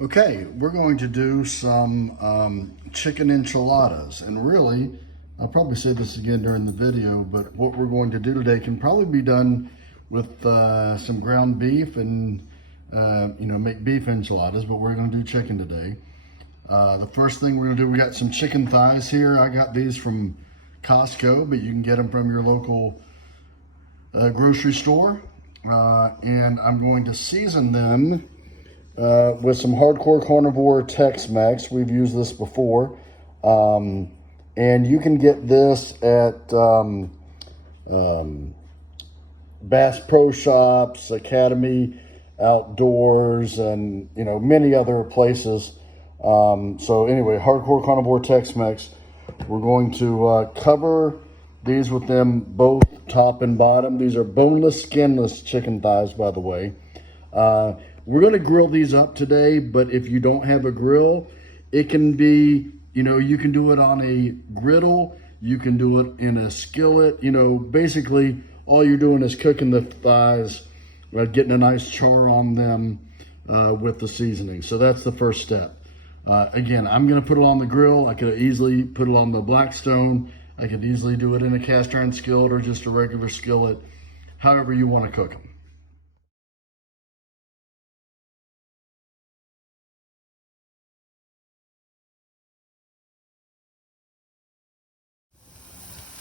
Okay, we're going to do some chicken enchiladas. And really, I'll probably say this again during the video, but what we're going to do today can probably be done with some ground beef and, make beef enchiladas, but we're going to do chicken today. The first thing we're going to do, we got some chicken thighs here. I got these from Costco, but you can get them from your local grocery store. And I'm going to season them with some hardcore carnivore Tex-Mex. We've used this before. And you can get this at Bass Pro Shops, Academy Outdoors, and many other places. So anyway, hardcore carnivore Tex-Mex. We're going to cover these with them both top and bottom. These are boneless, skinless chicken thighs, by the way. We're going to grill these up today, but if you don't have a grill, it can be, you can do it on a griddle, you can do it in a skillet. Basically all you're doing is cooking the thighs, getting a nice char on them with the seasoning. So that's the first step. Again, I'm going to put it on the grill. I could easily put it on the Blackstone. I could easily do it in a cast iron skillet or just a regular skillet, however you want to cook them.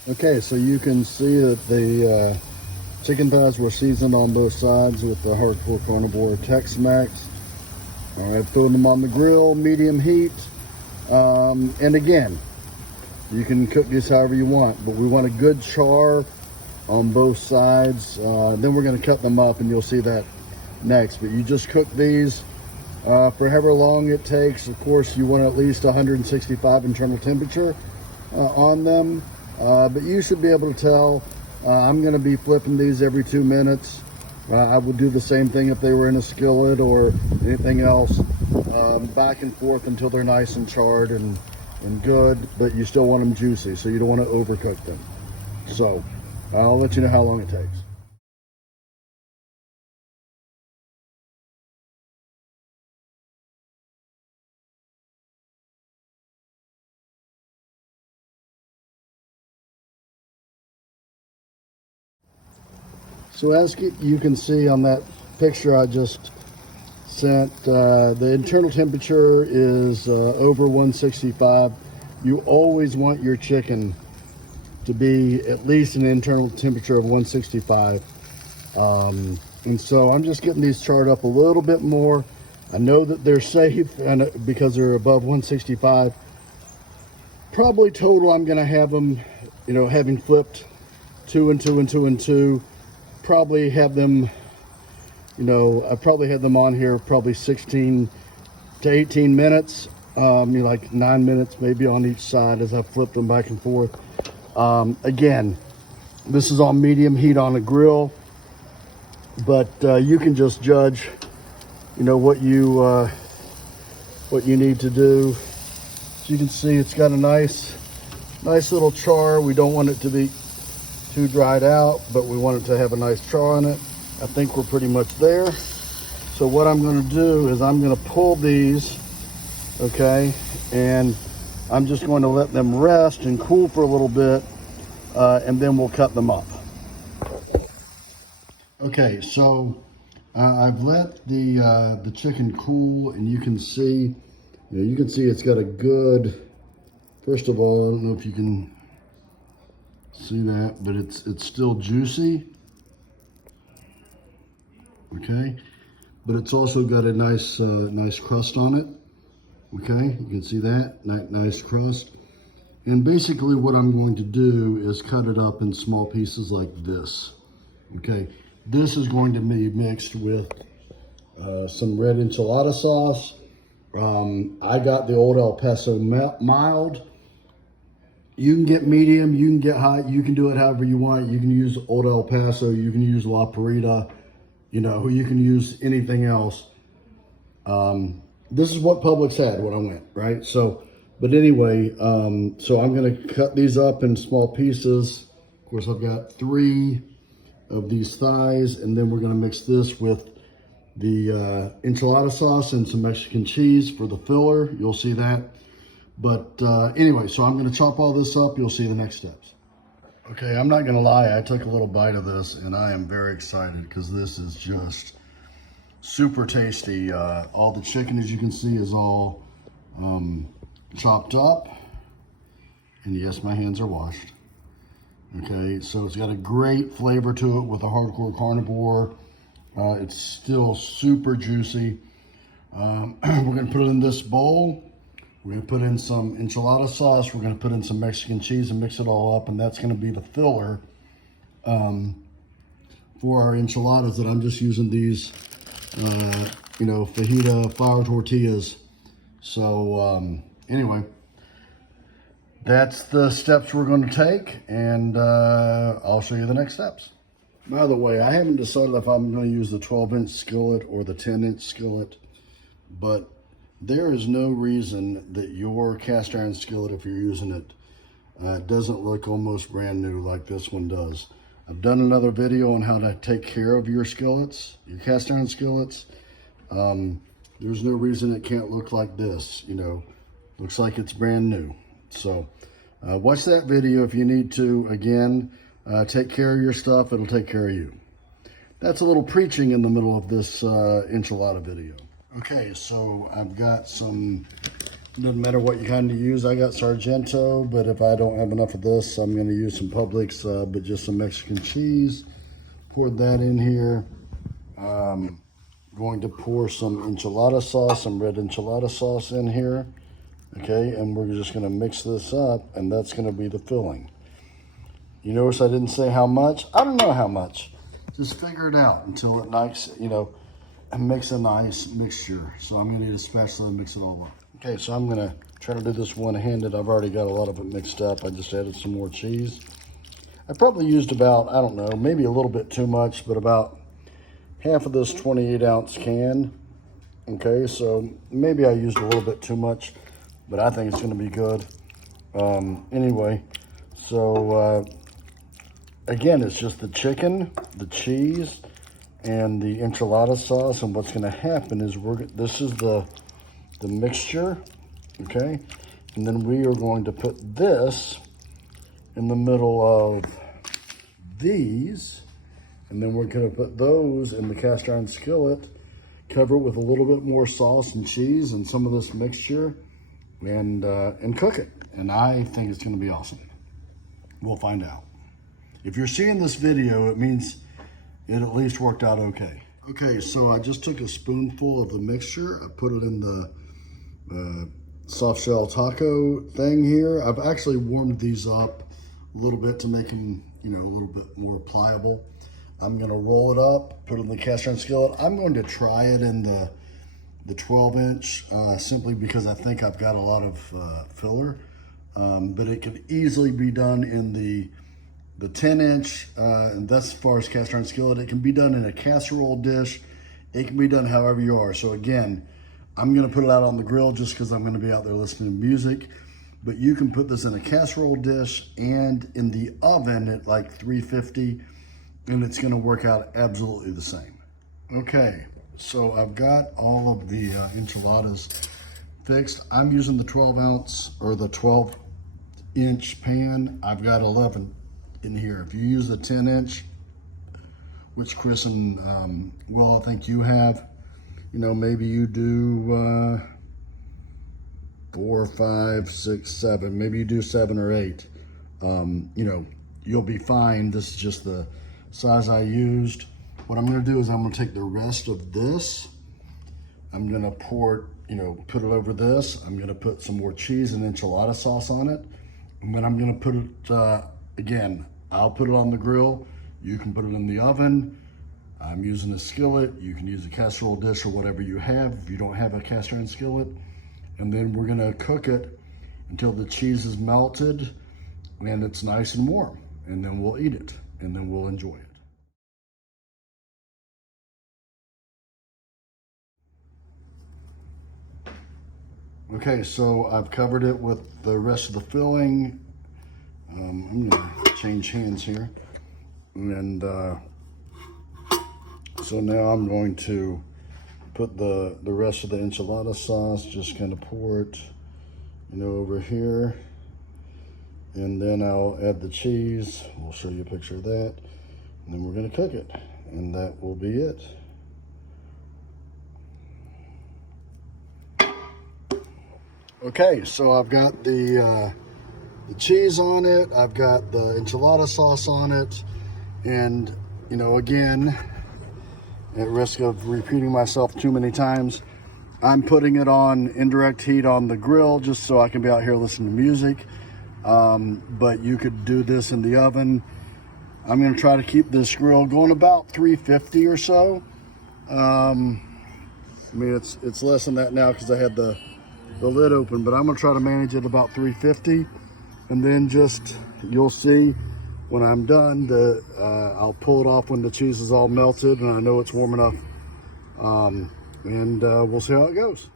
Okay, so you can see that the chicken thighs were seasoned on both sides with the hardcore carnivore Tex-Mex. All right, throwing them on the grill, medium heat. And again, you can cook these however you want, but we want a good char on both sides. Then we're gonna cut them up and you'll see that next. But you just cook these for however long it takes. Of course, you want at least 165 internal temperature on them. But you should be able to tell. I'm going to be flipping these every 2 minutes. I would do the same thing if they were in a skillet or anything else. Back and forth until they're nice and charred and good, but you still want them juicy, so you don't want to overcook them. So I'll let you know how long it takes. So as you can see on that picture I just sent, the internal temperature is over 165. You always want your chicken to be at least an internal temperature of 165. And so I'm just getting these charred up a little bit more. I know that they're safe and because they're above 165. Probably total I'm gonna have them, having flipped 2 and 2 and 2 and 2, probably have them, I probably had them on here probably 16 to 18 minutes, like 9 minutes maybe on each side as I flipped them back and forth. Again, this is on medium heat on a grill, but you can just judge, what you need to do. So you can see it's got a nice little char. We don't want it to be too dried out, but we want it to have a nice char on it. I think we're pretty much there. So what I'm going to do is I'm going to pull these, okay, and I'm just going to let them rest and cool for a little bit, and then we'll cut them up. Okay, so I've let the chicken cool, and you can see, it's got a good. First of all, I don't know if you can see that, but it's still juicy. Okay, but it's also got a nice crust on it. Okay, you can see that nice crust. And basically what I'm going to do is cut it up in small pieces like this. Okay, this is going to be mixed with some red enchilada sauce. I got the Old El Paso mild. You can get medium, you can get hot, you can do it however you want. You can use Old El Paso, you can use La Parita, you can use anything else. This is what Publix had when I went, right? So, but anyway, so I'm gonna cut these up in small pieces. Of course, I've got 3 of these thighs, and then we're gonna mix this with the enchilada sauce and some Mexican cheese for the filler. You'll see that. But anyway, so I'm going to chop all this up. You'll see the next steps. Okay, I'm not going to lie. I took a little bite of this, and I am very excited because this is just super tasty. All the chicken, as you can see, is all chopped up. And yes, my hands are washed. Okay, so it's got a great flavor to it with a hardcore carnivore. It's still super juicy. We're gonna put it in this bowl. We're gonna put in some enchilada sauce. We're gonna put in some Mexican cheese and mix it all up, and that's gonna be the filler for our enchiladas. That I'm just using these, fajita flour tortillas. So anyway, that's the steps we're going to take, and I'll show you the next steps. By the way, I haven't decided if I'm going to use the 12-inch skillet or the 10-inch skillet, but there is no reason that your cast iron skillet, if you're using it, doesn't look almost brand new like this one does. I've done another video on how to take care of your skillets, your cast iron skillets. There's no reason it can't look like this, looks like it's brand new. So watch that video if you need to. Again, take care of your stuff. It'll take care of you. That's a little preaching in the middle of this enchilada video. Okay, so I've got some, doesn't matter what you kind of use. I got Sargento, but if I don't have enough of this, I'm going to use some Publix, but just some Mexican cheese. Poured that in here. Going to pour some enchilada sauce, some red enchilada sauce in here. Okay, and we're just gonna mix this up, and that's gonna be the filling. You notice I didn't say how much? I don't know how much. Just figure it out until it makes, and makes a nice mixture. So I'm gonna need a spatula and mix it all up. Okay, so I'm gonna try to do this one-handed. I've already got a lot of it mixed up. I just added some more cheese. I probably used about, I don't know, maybe a little bit too much, but about half of this 28-ounce can. Okay, so maybe I used a little bit too much, but I think it's going to be good. Anyway, so again, it's just the chicken, the cheese, and the enchilada sauce. And what's going to happen is this is the mixture, okay? And then we are going to put this in the middle of these, and then we're going to put those in the cast iron skillet, cover it with a little bit more sauce and cheese and some of this mixture, and cook it. And I think it's going to be awesome. We'll find out. If you're seeing this video, it means it at least worked out okay. Okay, so I just took a spoonful of the mixture. I put it in the soft shell taco thing here. I've actually warmed these up a little bit to make them, a little bit more pliable. I'm going to roll it up, put it in the cast iron skillet. I'm going to try it in the 12-inch simply because I think I've got a lot of filler, but it could easily be done in the 10-inch, and that's as far as cast iron skillet. It can be done in a casserole dish. It can be done however you are. So again, I'm going to put it out on the grill just because I'm going to be out there listening to music, but you can put this in a casserole dish and in the oven at like 350, and it's going to work out absolutely the same. Okay. So I've got all of the enchiladas fixed. I'm using the 12-ounce or the 12-inch pan. I've got 11 in here. If you use the 10-inch, which Chris and Will, I think you have, maybe you do 4, 5, 6, 7. Maybe you do 7 or 8. You'll be fine. This is just the size I used. What I'm going to do is I'm going to take the rest of this. I'm going to pour it, put it over this. I'm going to put some more cheese and enchilada sauce on it. And then I'm going to put it, again, I'll put it on the grill. You can put it in the oven. I'm using a skillet. You can use a casserole dish or whatever you have if you don't have a cast iron skillet. And then we're going to cook it until the cheese is melted and it's nice and warm. And then we'll eat it and then we'll enjoy it. Okay, so I've covered it with the rest of the filling. I'm gonna change hands here. And so now I'm going to put the rest of the enchilada sauce, just kind of pour it, over here. And then I'll add the cheese. We'll show you a picture of that. And then we're gonna cook it. And that will be it. Okay, so I've got the cheese on it. I've got the enchilada sauce on it. And, again, at risk of repeating myself too many times, I'm putting it on indirect heat on the grill just so I can be out here listening to music. But you could do this in the oven. I'm gonna try to keep this grill going about 350 or so. I mean, it's less than that now because I had the lid open, but I'm gonna try to manage it about 350. And then you'll see when I'm done, I'll pull it off when the cheese is all melted and I know it's warm enough. And we'll see how it goes.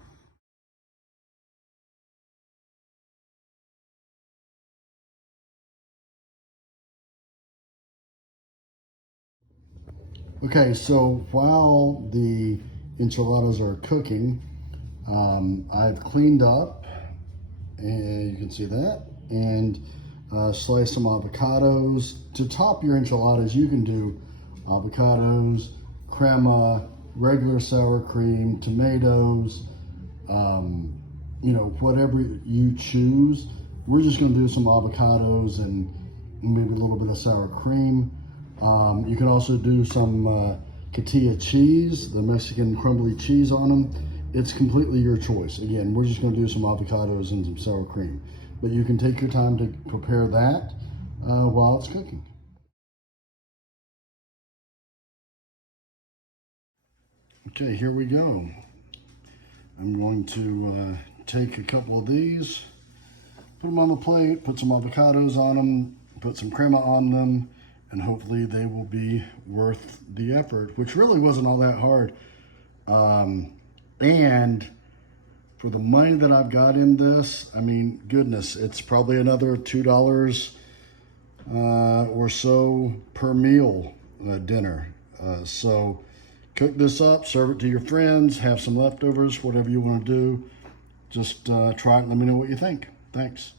Okay, so while the enchiladas are cooking, I've cleaned up, and you can see that, and sliced some avocados. To top your enchiladas, you can do avocados, crema, regular sour cream, tomatoes, whatever you choose. We're just gonna do some avocados and maybe a little bit of sour cream. You can also do some cotija cheese, the Mexican crumbly cheese on them. It's completely your choice. Again, we're just gonna do some avocados and some sour cream. But you can take your time to prepare that while it's cooking. Okay, here we go. I'm going to take a couple of these, put them on the plate, put some avocados on them, put some crema on them, and hopefully they will be worth the effort, which really wasn't all that hard. And for the money that I've got in this, I mean, goodness, it's probably another $2 or so per meal dinner. So cook this up, serve it to your friends, have some leftovers, whatever you want to do. Just try it and let me know what you think. Thanks.